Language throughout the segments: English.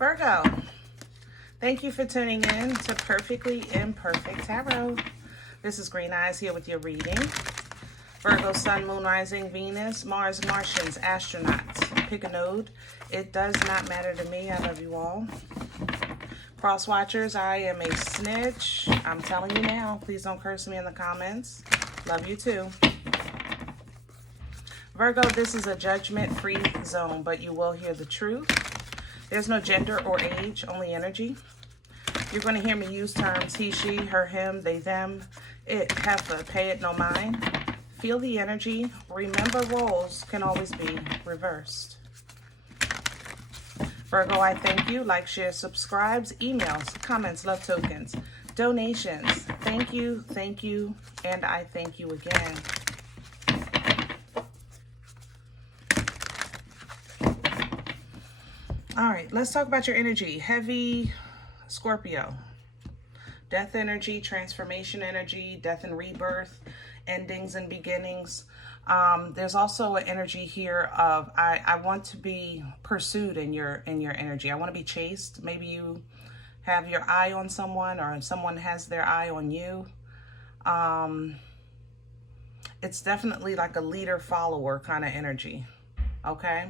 Virgo, thank you for tuning in to Perfectly Imperfect Tarot. This is Green Eyes here with your reading. Virgo, Sun, Moon, Rising, Venus, Mars, Martians, astronauts. Pick a node. It does not matter to me. I love you all. Cross watchers, I am a snitch. I'm telling you now. Please don't curse me in the comments. Love you too. Virgo, this is a judgment-free zone, but you will hear the truth. There's no gender or age, only energy. You're going to hear me use terms he, she, her, him, they, them, it, heifer, pay it, no mind. Feel the energy. Remember, roles can always be reversed. Virgo, I thank you. Like, share, subscribes, emails, comments, love tokens, donations. Thank you, and I thank you again. All right, let's talk about your energy. Heavy Scorpio. Death energy, transformation energy, death and rebirth, endings and beginnings. There's also an energy here of I want to be pursued in your energy. I want to be chased. Maybe you have your eye on someone or someone has their eye on you. It's definitely like a leader-follower kind of energy, okay?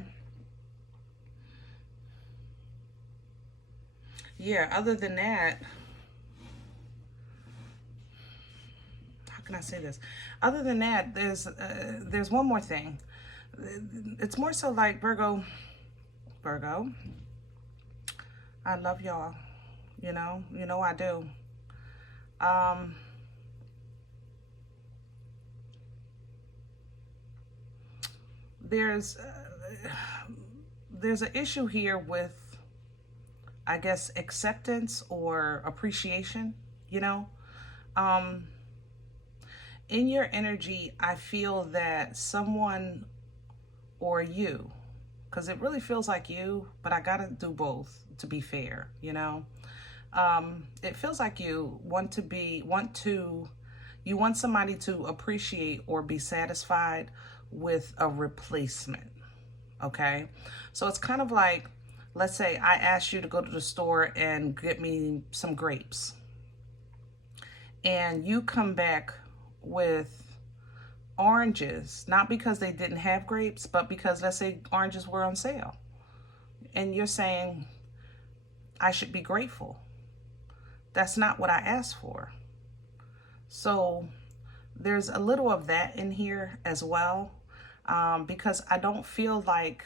Yeah, other than that, how can I say this? Other than that, there's one more thing. It's more so like Virgo, I love y'all, you know I do. There's an issue here with, I guess, acceptance or appreciation, in your energy, I feel that someone or you, because it really feels like you, but I gotta do both to be fair, it feels like you want somebody to appreciate or be satisfied with a replacement, okay? So it's kind of like, let's say I asked you to go to the store and get me some grapes, and you come back with oranges, not because they didn't have grapes, but because, let's say, oranges were on sale. And you're saying, I should be grateful. That's not what I asked for. So there's a little of that in here as well, because I don't feel like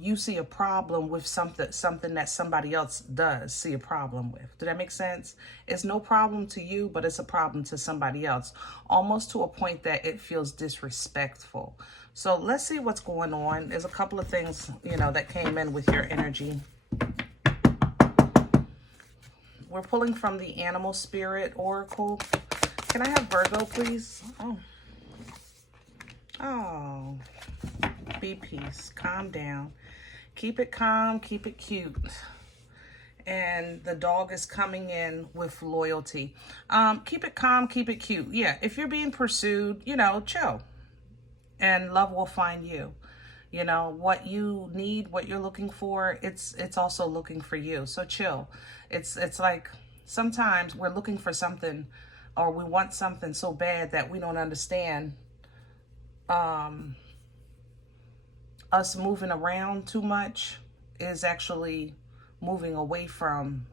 you see a problem with something that somebody else does see a problem with. Does that make sense? It's no problem to you, but it's a problem to somebody else, almost to a point that it feels disrespectful. So let's see what's going on. There's a couple of things, that came in with your energy. We're pulling from the Animal Spirit Oracle. Can I have Virgo, please? Oh. Be peace. Calm down. Keep it calm. Keep it cute. And the dog is coming in with loyalty. Keep it calm. Keep it cute. Yeah, if you're being pursued, chill. And love will find you. What you need, what you're looking for, it's also looking for you. So chill. It's like sometimes we're looking for something, or we want something so bad that we don't understand us moving around too much is actually moving away from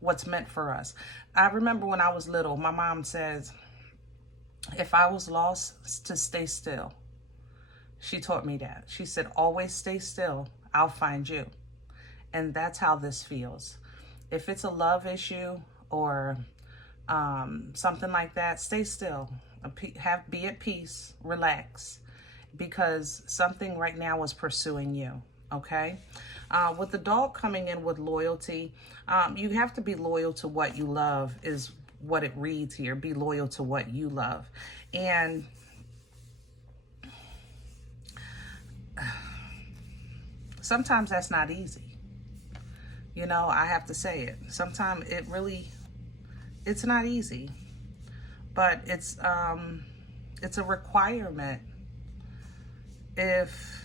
what's meant for us. I remember when I was little, my mom says, if I was lost, to stay still. She taught me that. She said, always stay still. I'll find you. And that's how this feels. If it's a love issue or something like that, stay still. Be at peace, relax, because something right now is pursuing you, okay? With the dog coming in with loyalty, you have to be loyal to what you love is what it reads here. Be loyal to what you love. And sometimes that's not easy. I have to say it. Sometimes it's not easy, but it's a requirement if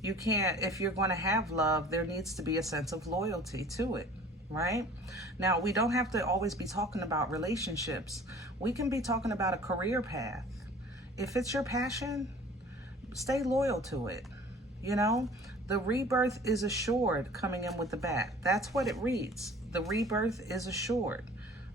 You can't, if you're going to have love, there needs to be a sense of loyalty to it, right? Now, we don't have to always be talking about relationships. We can be talking about a career path. If it's your passion, stay loyal to it. You know, the rebirth is assured coming in with the bat. That's what it reads. The rebirth is assured.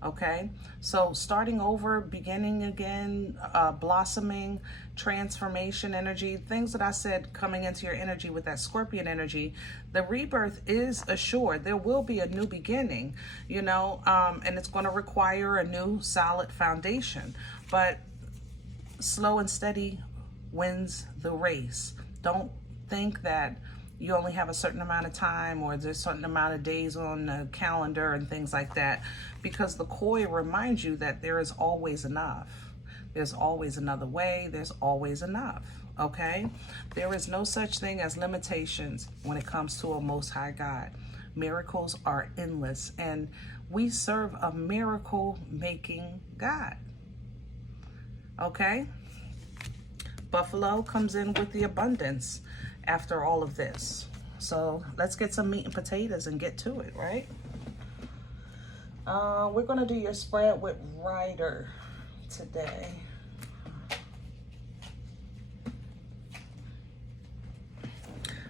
Okay, so starting over, beginning again, blossoming, transformation energy, things that I said coming into your energy with that Scorpion energy, the rebirth is assured. There will be a new beginning, you know, and it's going to require a new solid foundation. But slow and steady wins the race. Don't think that you only have a certain amount of time or there's a certain amount of days on the calendar and things like that, because the koi reminds you that there is always enough. There's always another way. There's always enough. Okay? There is no such thing as limitations when it comes to a Most High God. Miracles are endless, and we serve a miracle-making God. Okay? Buffalo comes in with the abundance after all of this. So let's get some meat and potatoes and get to it, right? We're going to do your spread with Rider today.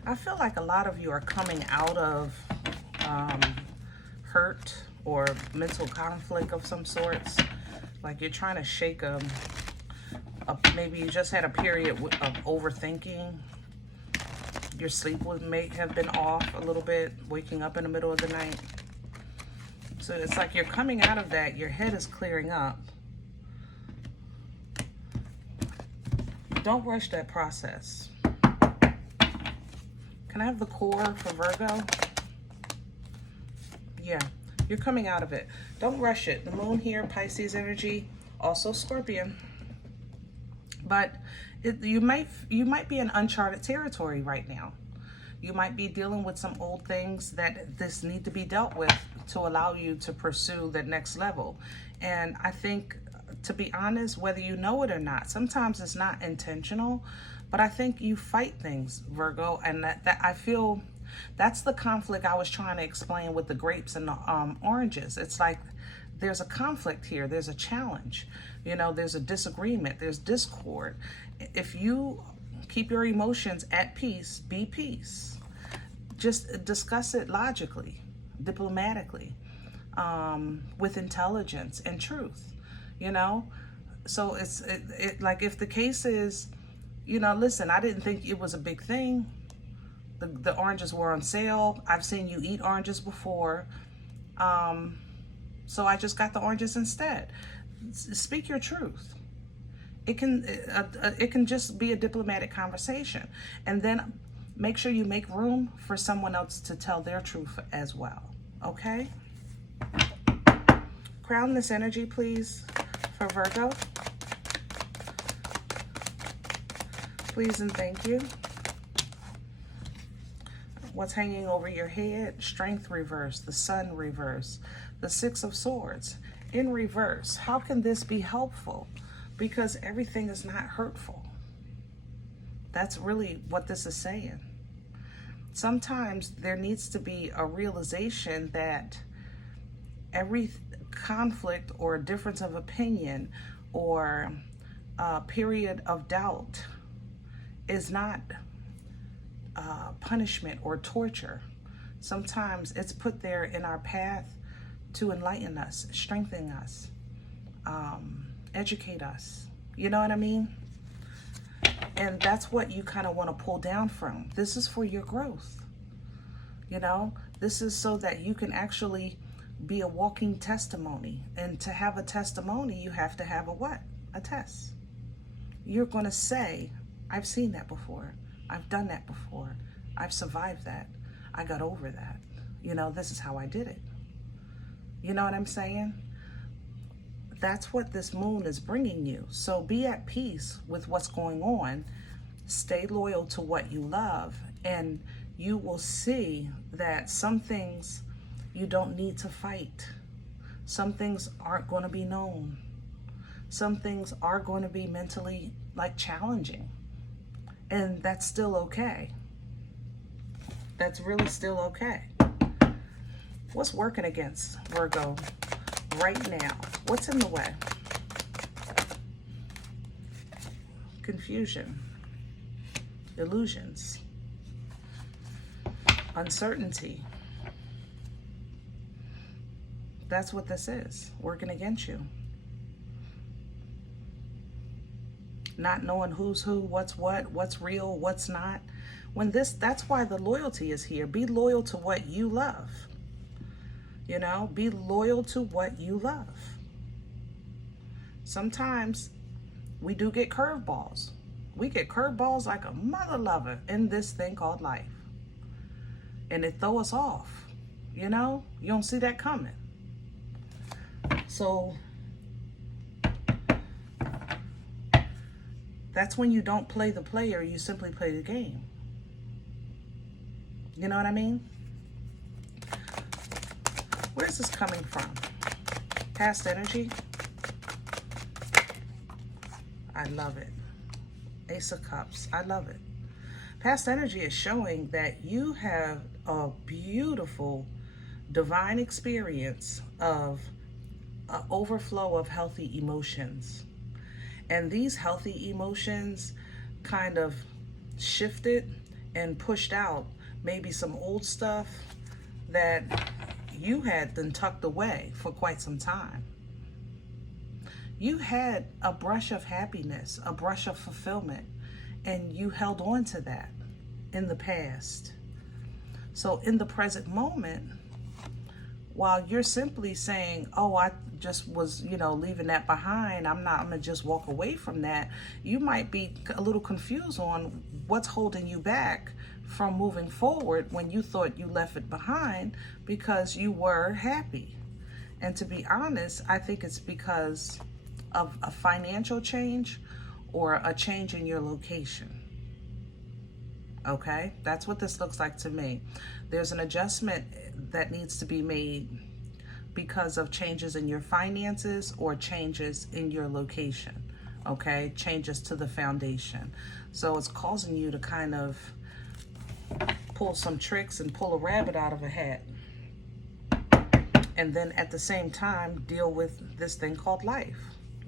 I feel like a lot of you are coming out of hurt or mental conflict of some sorts. Like you're trying to shake maybe you just had a period of overthinking. Your sleep may have been off a little bit, waking up in the middle of the night. So it's like you're coming out of that, your head is clearing up. Don't rush that process. Can I have the core for Virgo? Yeah, you're coming out of it. Don't rush it. The moon here, Pisces energy, also Scorpion. But you might be in uncharted territory right now. You might be dealing with some old things that this need to be dealt with to allow you to pursue the next level. And I think, to be honest, whether you know it or not, sometimes it's not intentional, but I think you fight things, Virgo, and that I feel that's the conflict I was trying to explain with the grapes and the oranges. It's like there's a conflict here. There's a challenge. You know, there's a disagreement. There's discord. If you keep your emotions at peace, be peace. Just discuss it logically, diplomatically, with intelligence and truth, you know? So it's like if the case is, you know, listen, I didn't think it was a big thing. The oranges were on sale. I've seen you eat oranges before. So I just got the oranges instead. Speak your truth. It can just be a diplomatic conversation, and then make sure you make room for someone else to tell their truth as well. Okay? Crown this energy, please, for Virgo. Please and thank you. What's hanging over your head? Strength reverse, the Sun reverse, the Six of Swords in reverse. How can this be helpful? Because everything is not hurtful. That's really what this is saying. Sometimes there needs to be a realization that every conflict or difference of opinion or period of doubt is not punishment or torture. Sometimes it's put there in our path to enlighten us, strengthen us, educate us. You know what I mean? And that's what you kind of want to pull down from. This is for your growth. You know, this is so that you can actually be a walking testimony. And to have a testimony, you have to have a what? A test. You're going to say, I've seen that before. I've done that before. I've survived that. I got over that. You know, this is how I did it. You know what I'm saying? That's what this moon is bringing you. So be at peace with what's going on. Stay loyal to what you love. And you will see that some things you don't need to fight. Some things aren't going to be known. Some things are going to be mentally challenging. And that's still okay. that's really still okay. What's working against Virgo right now? What's in the way? Confusion, illusions, uncertainty. That's what this is, working against you. Not knowing who's who, what's what, what's real, what's not. That's why the loyalty is here. Be loyal to what you love. You know, be loyal to what you love. Sometimes we do get curveballs. We get curveballs like a mother lover in this thing called life. And it throw us off. You know, you don't see that coming. So that's when you don't play the player, you simply play the game. You know what I mean? Where's this coming from? Past energy? I love it. Ace of Cups. I love it. Past energy is showing that you have a beautiful divine experience of an overflow of healthy emotions. And these healthy emotions kind of shifted and pushed out maybe some old stuff that you had then tucked away for quite some time. You had a brush of happiness, a brush of fulfillment, and you held on to that in the past. So in the present moment, while you're simply saying, oh, I just was, leaving that behind, I'm gonna just walk away from that, you might be a little confused on what's holding you back from moving forward when you thought you left it behind because you were happy. And to be honest, I think it's because of a financial change or a change in your location. Okay, that's what this looks like to me. There's an adjustment that needs to be made because of changes in your finances or changes in your location. Okay, changes to the foundation. So it's causing you to kind of pull some tricks and pull a rabbit out of a hat. And then at the same time, deal with this thing called life,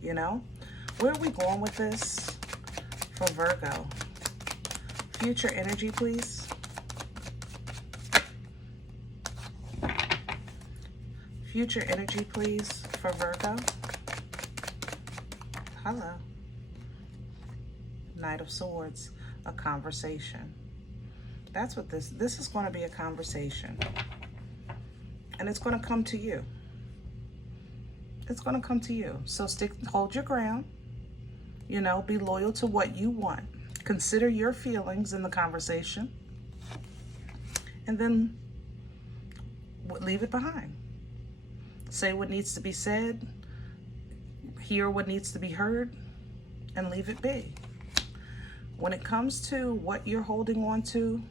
Where are we going with this for Virgo? Future energy, please. Future energy, please, for Virgo. Hello. Knight of Swords, a conversation. That's what this is going to be, a conversation. And it's going to come to you. It's going to come to you. So hold your ground, be loyal to what you want. Consider your feelings in the conversation. And then leave it behind. Say what needs to be said, hear what needs to be heard, and leave it be. When it comes to what you're holding on to,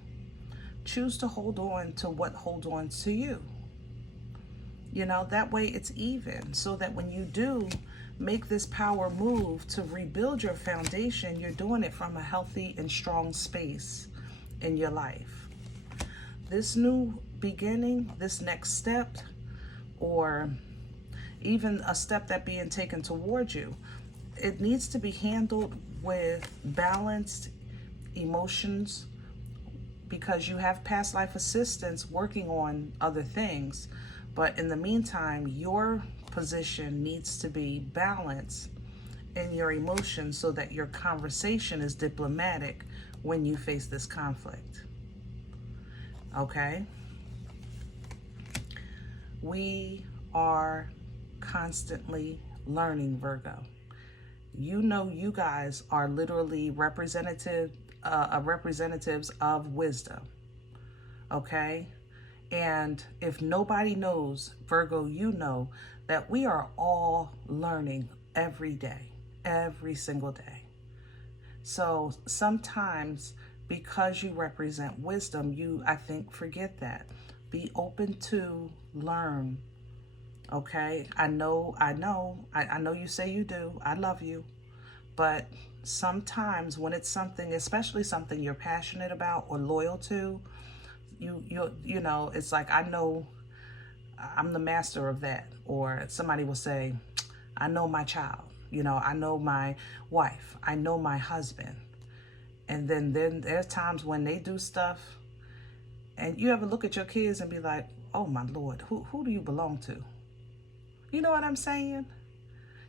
choose to hold on to what holds on to you. That way it's even, so that when you do make this power move to rebuild your foundation, you're doing it from a healthy and strong space in your life. This new beginning, this next step, or even a step that being taken towards you, it needs to be handled with balanced emotions, because you have past life assistants working on other things. But in the meantime, your position needs to be balanced in your emotions so that your conversation is diplomatic when you face this conflict. Okay? We are constantly learning, Virgo. You guys are literally representatives of wisdom. Okay? And if nobody knows, Virgo, you know that we are all learning every day, every single day. So sometimes because you represent wisdom, you, I think, forget that. Be open to learn. Okay? I know you say you do. I love you. But sometimes when it's something, especially something you're passionate about or loyal to, You know, it's like, I know I'm the master of that. Or somebody will say, I know my child, you know, I know my wife, I know my husband. And then there's times when they do stuff and you ever look at your kids and be like, oh my Lord, who do you belong to? You know what I'm saying?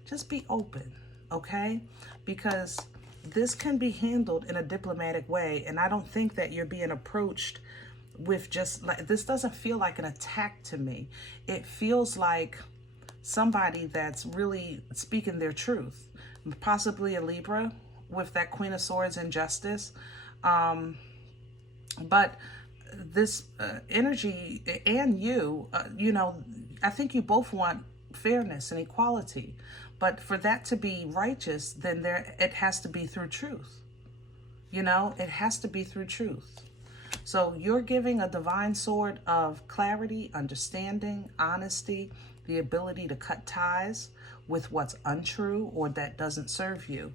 Just be open, okay? Because this can be handled in a diplomatic way. And I don't think that you're being approached with just like, this doesn't feel like an attack to me. It feels like somebody that's really speaking their truth. Possibly a Libra with that Queen of Swords and Justice. But this energy and you know, I think you both want fairness and equality. But for that to be righteous, then it has to be through truth. You know, it has to be through truth. So you're giving a divine sword of clarity, understanding, honesty, the ability to cut ties with what's untrue or that doesn't serve you.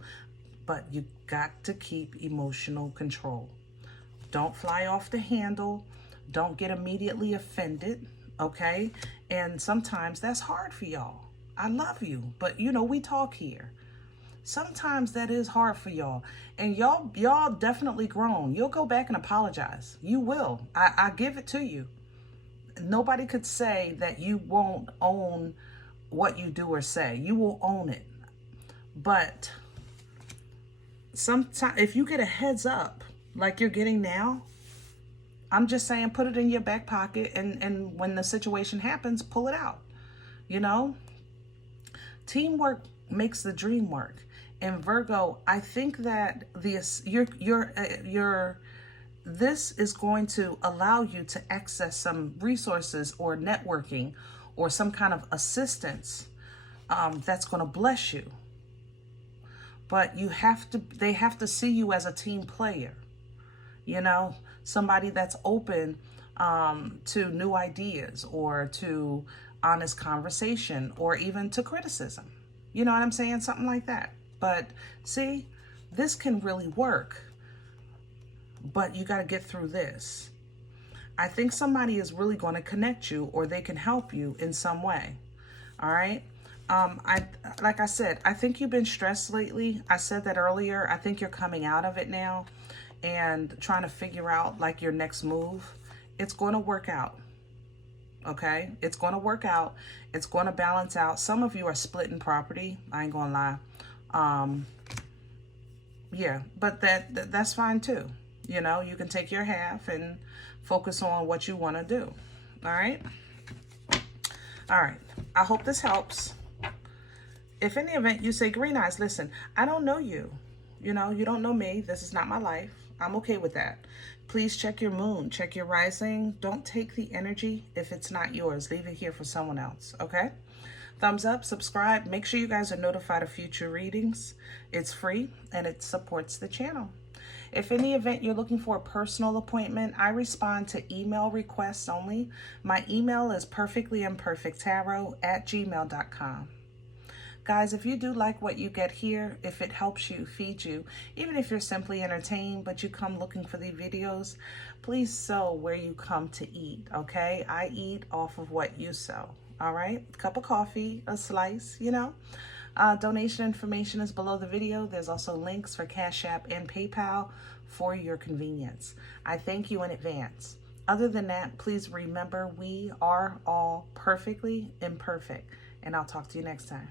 But you got to keep emotional control. Don't fly off the handle. Don't get immediately offended, okay? And sometimes that's hard for y'all. I love you, but you know, we talk here. Sometimes that is hard for y'all. And y'all definitely grown. You'll go back and apologize. You will. I give it to you. Nobody could say that you won't own what you do or say. You will own it. But sometimes if you get a heads up like you're getting now, I'm just saying, put it in your back pocket, and when the situation happens, pull it out. You know, teamwork makes the dream work. And Virgo, I think that this is going to allow you to access some resources or networking or some kind of assistance that's going to bless you. But they have to see you as a team player. You know, somebody that's open to new ideas or to honest conversation or even to criticism. You know what I'm saying? Something like that. But see, this can really work. But you got to get through this. I think somebody is really going to connect you, or they can help you in some way. All right. Like I said, I think you've been stressed lately. I said that earlier. I think you're coming out of it now and trying to figure out like your next move. It's going to work out. Okay. It's going to work out. It's going to balance out. Some of you are splitting property. I ain't going to lie. Yeah, but that's fine too. You know, you can take your half and focus on what you want to do. All right. All right. I hope this helps. If in the event you say, Green Eyes, listen, I don't know you. You know, you don't know me. This is not my life. I'm okay with that. Please check your moon, check your rising. Don't take the energy if it's not yours. Leave it here for someone else. Okay. Thumbs up, subscribe. Make sure you guys are notified of future readings. It's free and it supports the channel. If in the event you're looking for a personal appointment, I respond to email requests only. My email is perfectlyimperfecttarot@gmail.com. Guys, if you do like what you get here, if it helps you, feed you, even if you're simply entertained, but you come looking for these videos, please sow where you come to eat, okay? I eat off of what you sow. All right, a cup of coffee, a slice, you know. Donation information is below the video. There's also links for CashApp and PayPal for your convenience. I thank you in advance. Other than that, please remember we are all perfectly imperfect, and I'll talk to you next time.